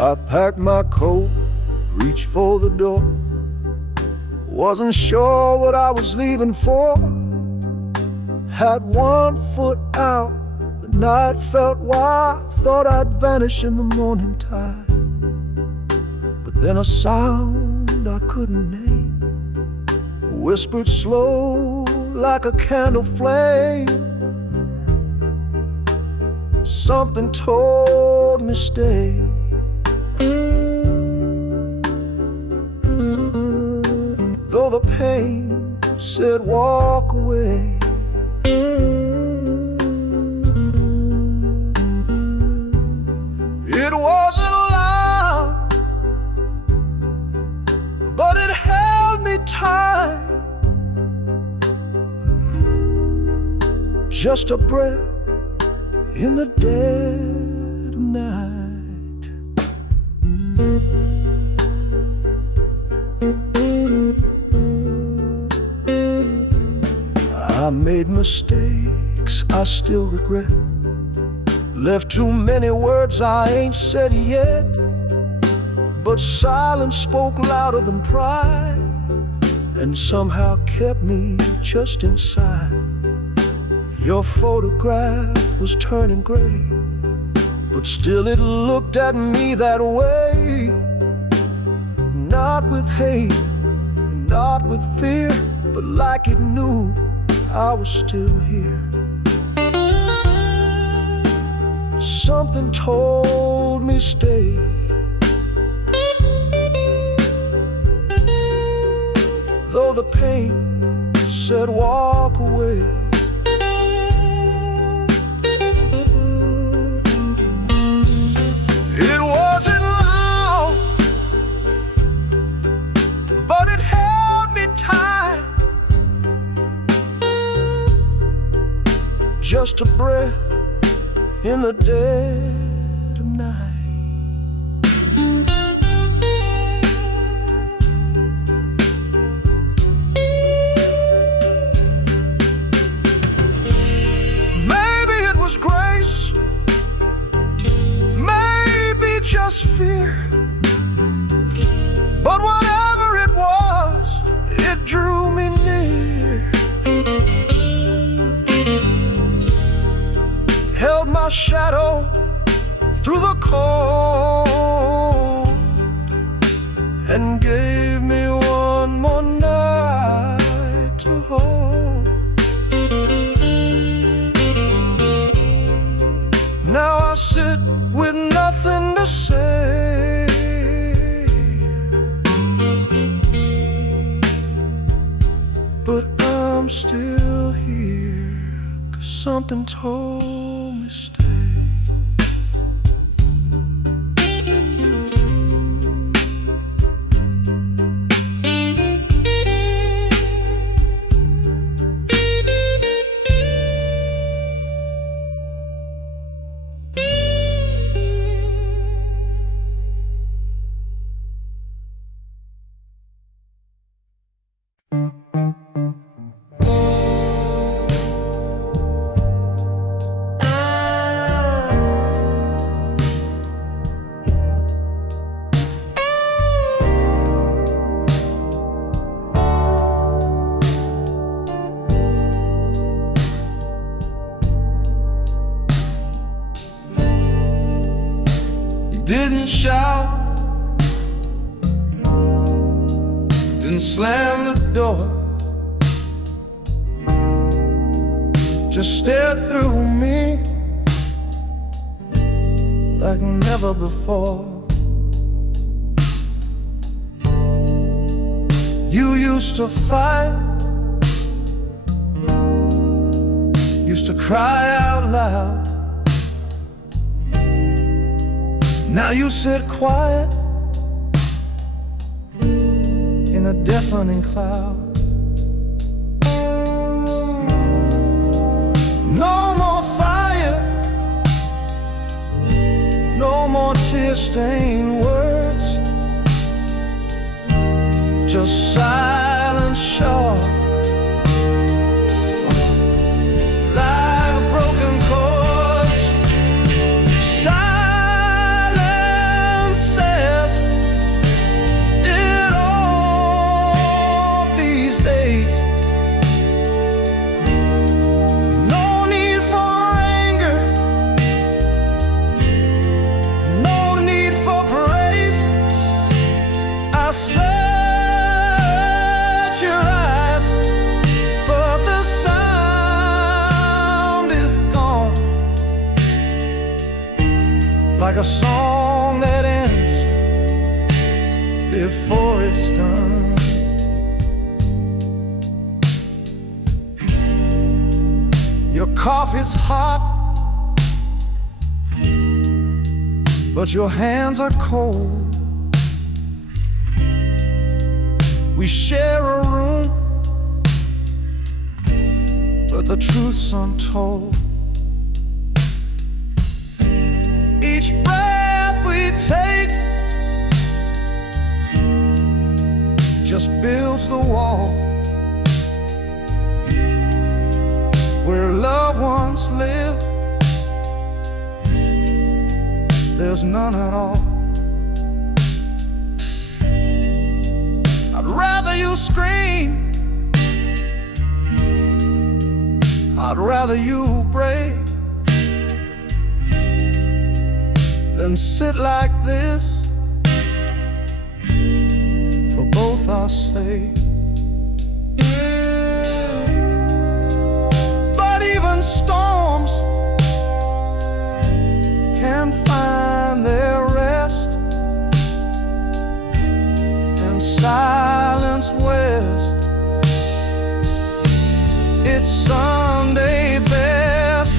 I packed my coat, reached for the door. Wasn't sure what I was leaving for. Had one foot out, the night felt wild. Thought I'd vanish in the morning tide. But then a sound I couldn't name whispered slow like a candle flame. Something told me stay. Though the pain said walk away. It wasn't loud, but it held me tight. Just a breath in the dead of night. I made mistakes I still regret. Left too many words I ain't said yet. But silence spoke louder than pride, and somehow kept me just inside. Your photograph was turning gray, but still it looked at me that way. Not with hate, not with fear, but like it knew I was still here. Something told me stay. Though the pain said walk away. It wasn't loud, but it held me tight. Just a breath in the dead of night. Maybe it was grace, maybe just fear, but whatever it was, it drew me near. Held my shadow through the cold, and gave me one more night to hold. Now I sit with nothing to say, but I'm still here, 'cause something told me stay. Didn't shout, didn't slam the door, just stared through me like never before. You used to fight, used to cry out loud. Now you sit quiet in a deafening cloud. No more fire, no more tear-stained words, just silence sharp like broken chords. Silence coffee's hot, but your hands are cold. We share a room, but the truth's untold. Each breath we take just builds the wall where loved ones live. There's none at all. I'd rather you scream, I'd rather you break than sit like this for both our sake. But even storms can find their rest, and silence west its Sunday best.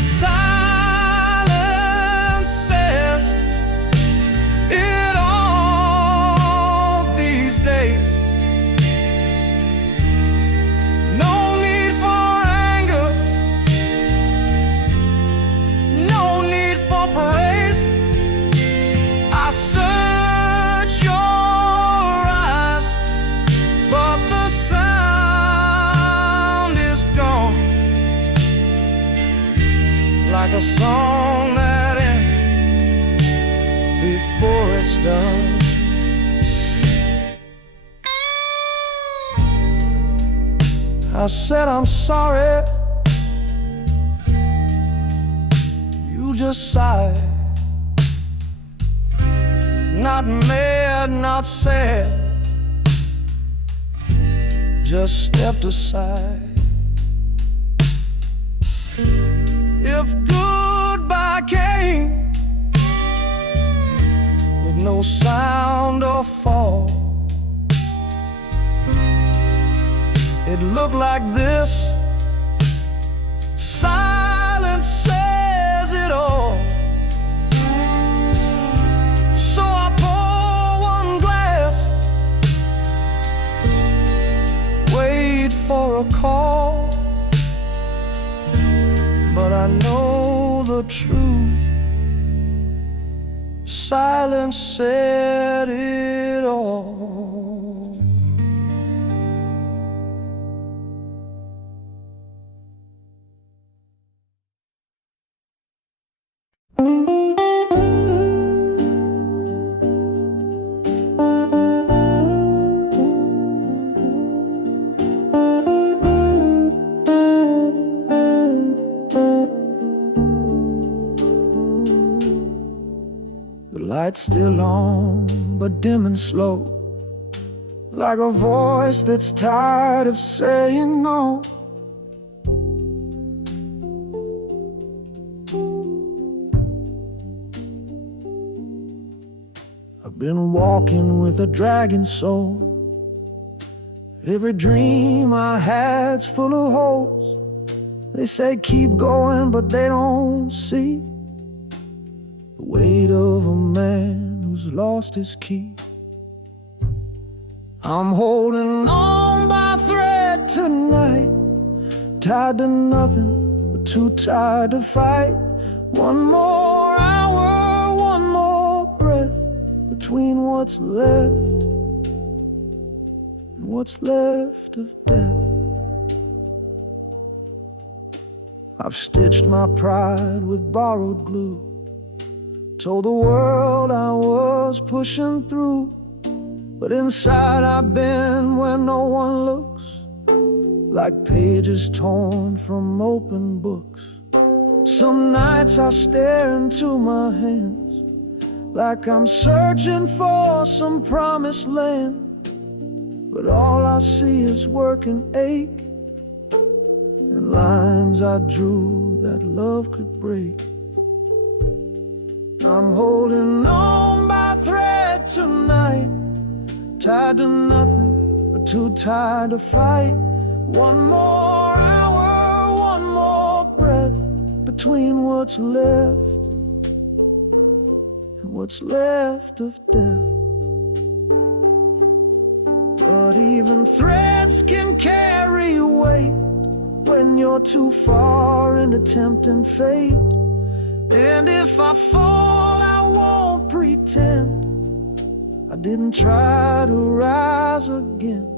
Silence says it all these days. No need for anger, no need for praise. I search your eyes, but the sound is gone, like a song that ends before it's done. I said I'm sorry, you just sighed. Not mad, not sad, just stepped aside. If goodbye came with no sound or fall, it looked like this. Silence says it all. So I pour one glass, wait for a call, but I know the truth. Silence said it all. The light's still on, but dim and slow, like a voice that's tired of saying no. I've been walking with a dragon soul. Every dream I had's full of holes. They say keep going, but they don't see the weight of a man who's lost his key. I'm holding on by a thread tonight, tied to nothing but too tired to fight. One more hour, one more breath between what's left and what's left of death. I've stitched my pride with borrowed glue, told the world I was pushing through, but inside I've been where no one looks, like pages torn from open books. Some nights I stare into my hands, like I'm searching for some promised land, but all I see is work and ache, and lines I drew that love could break. I'm holding on by a thread tonight, tied to nothing but too tired to fight. One more hour, one between what's left and what's left of death. But even threads can carry weight when you're too far into tempting fate. And if I fall, I won't pretend I didn't try to rise again.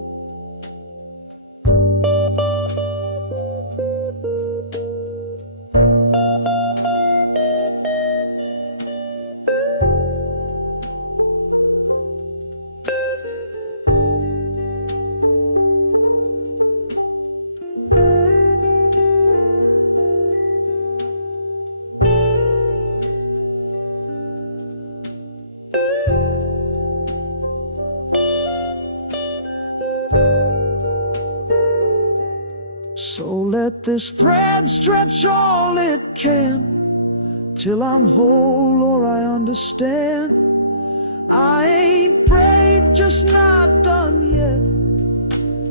So let this thread stretch all it can till I'm whole or I understand. I ain't brave, just not done yet,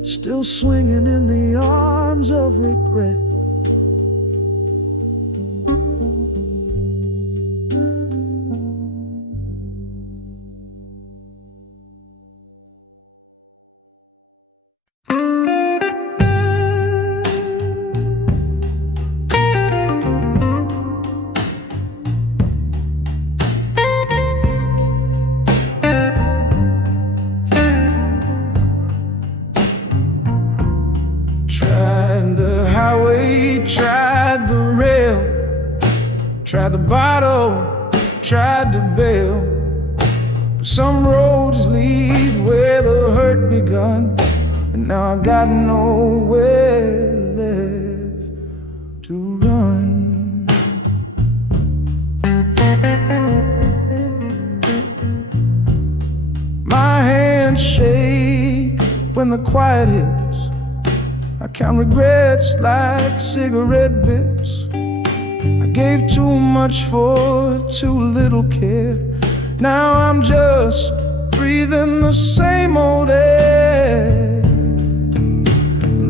still swinging in the arms of regret. Tried the highway, tried the rail, tried the bottle, tried to bail. But some roads lead where the hurt begun, and now I got nowhere left to run. My hands shake when the quiet hits. I count regrets like cigarette bits. I gave too much for too little care. Now I'm just breathing the same old air.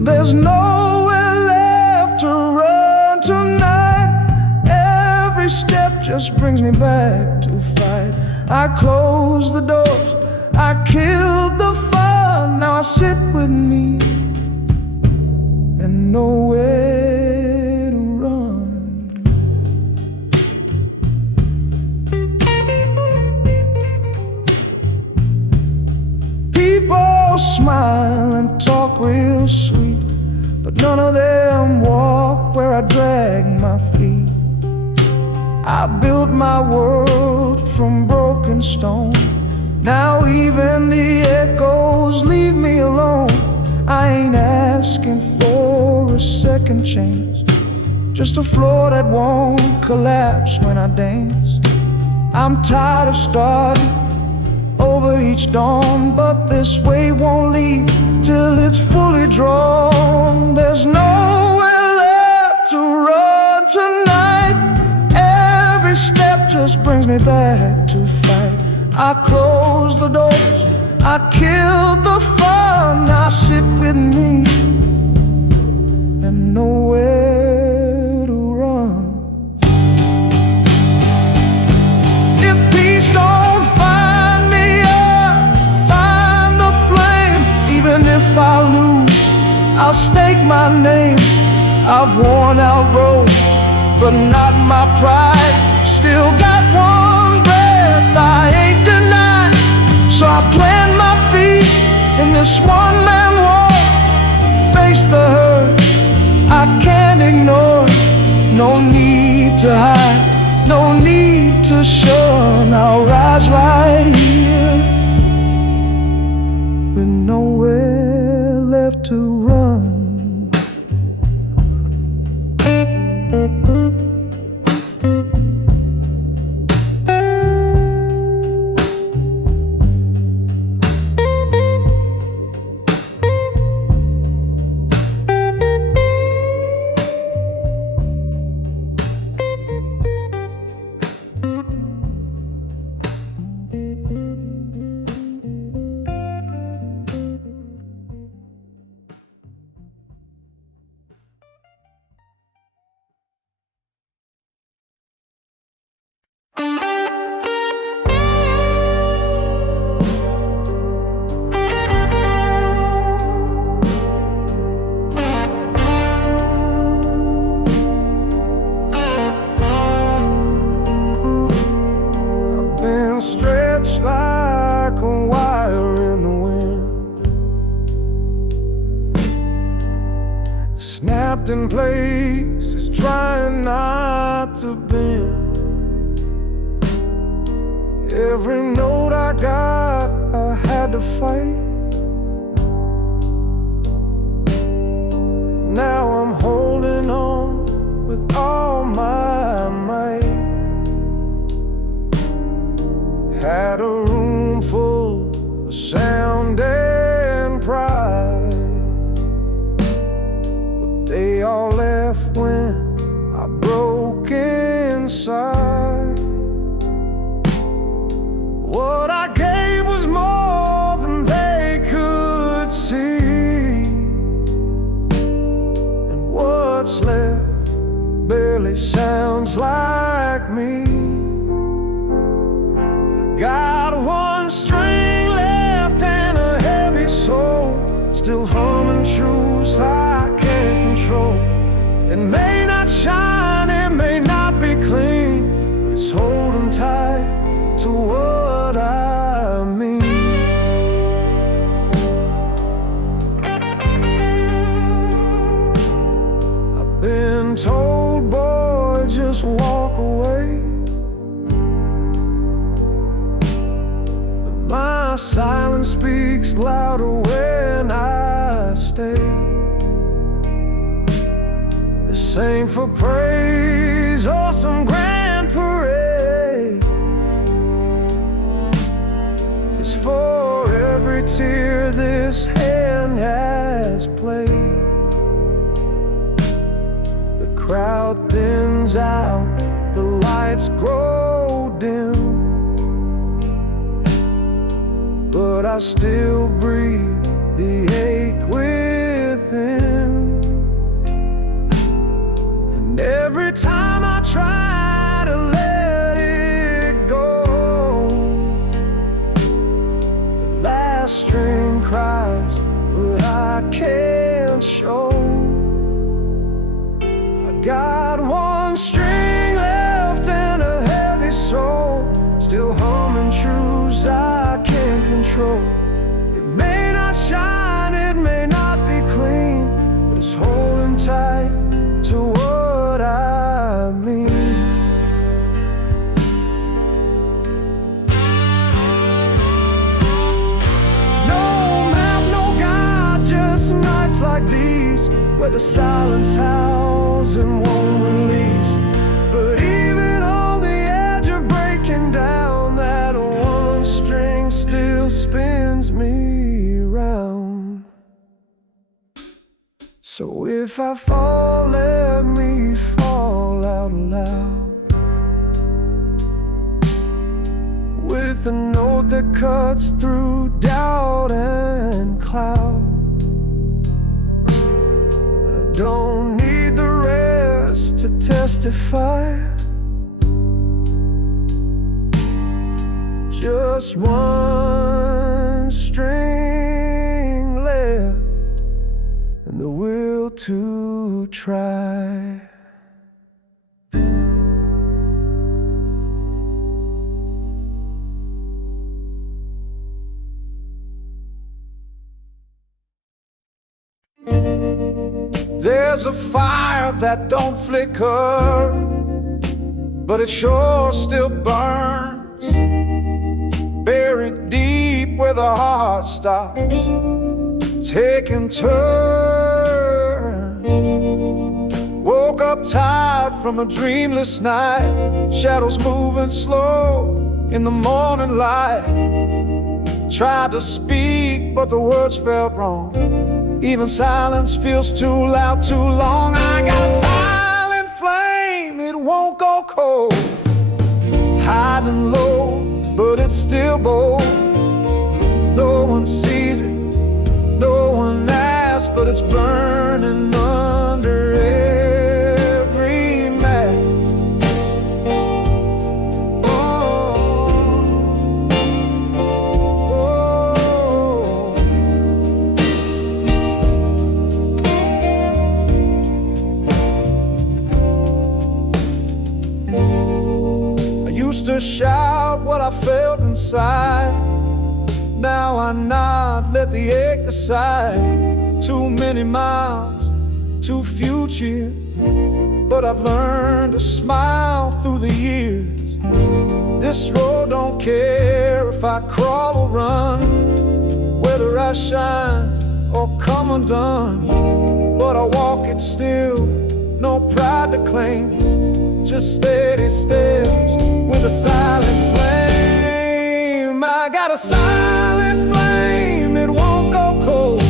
There's nowhere left to run tonight. Every step just brings me back to fight. I closed the doors, I killed the fun. Now I sit with me and nowhere to run. People smile and talk real sweet, but none of them walk where I drag my feet. I built my world from broken stone. Now even the echoes leave me alone. I ain't asking for a second chance, just a floor that won't collapse when I dance. I'm tired of starting over each dawn, but this way won't leave till it's fully drawn. There's nowhere left to run tonight. Every step just brings me back to fight. I closed the doors, I killed the fun. Now sit with me and nowhere to run. If peace don't find me, I'll find the flame. Even if I lose, I'll stake my name. I've worn out roads, but not my pride. Still got one breath I ain't denied, so I plant my feet and stretched like a wire in the wind, snapped in places, trying not to bend. Every note I got, I had to fight. Now I'm holding on with all my might. Had a room full of sound and pride, but they all left when I broke inside. What I gave was more than they could see, and what's left barely sounds like me. I got one string left and a heavy soul, still humming truths I can't control. It may not shine, it may not be clean, but it's holding tight to what I mean. I've been told, boy, just walk away, but my silence speaks louder when I stay. This ain't for praise or some grand parade, it's for every tear this hand has played. The crowd thins out, the lights grow dim, but I still breathe the ache within. And every time I try to let it go, the last string cries, but I can't show. I got one string left and a heavy soul, still humming truths I can't control. It may not shine, it may not be clean, but it's holding tight to what I mean. No map, no guide, just nights like these, where the silence howls and won't release. But even on the edge of breaking down, that one string still spins me round. So if I fall, let me fall out loud, with a note that cuts through doubt and cloud. I don't need the rest to testify, just one string left and the will to try. There's a fire that don't flicker, but it sure still burns, buried deep where the heart stops, taking turns. Woke up tired from a dreamless night, shadows moving slow in the morning light. Tried to speak, but the words felt wrong. Even silence feels too loud, too long. I got a silent flame, it won't go cold, hiding low, but it's still bold. No one sees it, no one asks, but it's burning under every mat. To shout what I felt inside. Now I nod, let the ache decide. Too many miles, too few cheers, but I've learned to smile through the years. This road don't care if I crawl or run, whether I shine or come undone. But I walk it still, no pride to claim, just steady steps with a silent flame. I got a silent flame, it won't go cold,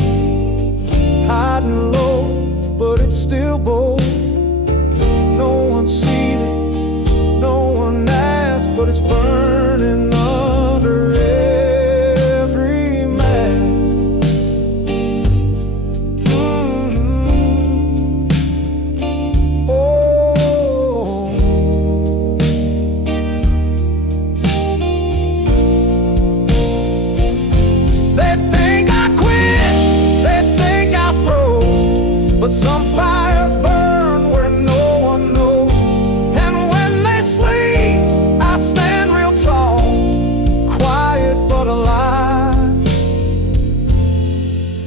hiding low, but it's still bold. No one sees it, no one asks, but it's burning under every mask. But some fires burn where no one knows. And when they sleep, I stand real tall, quiet but alive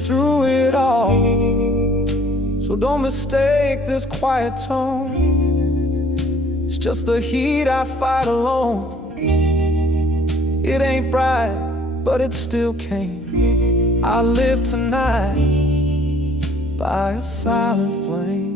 through it all. So don't mistake this quiet tone, it's just the heat I fight alone. It ain't bright, but it still came. I live tonight by a silent flame.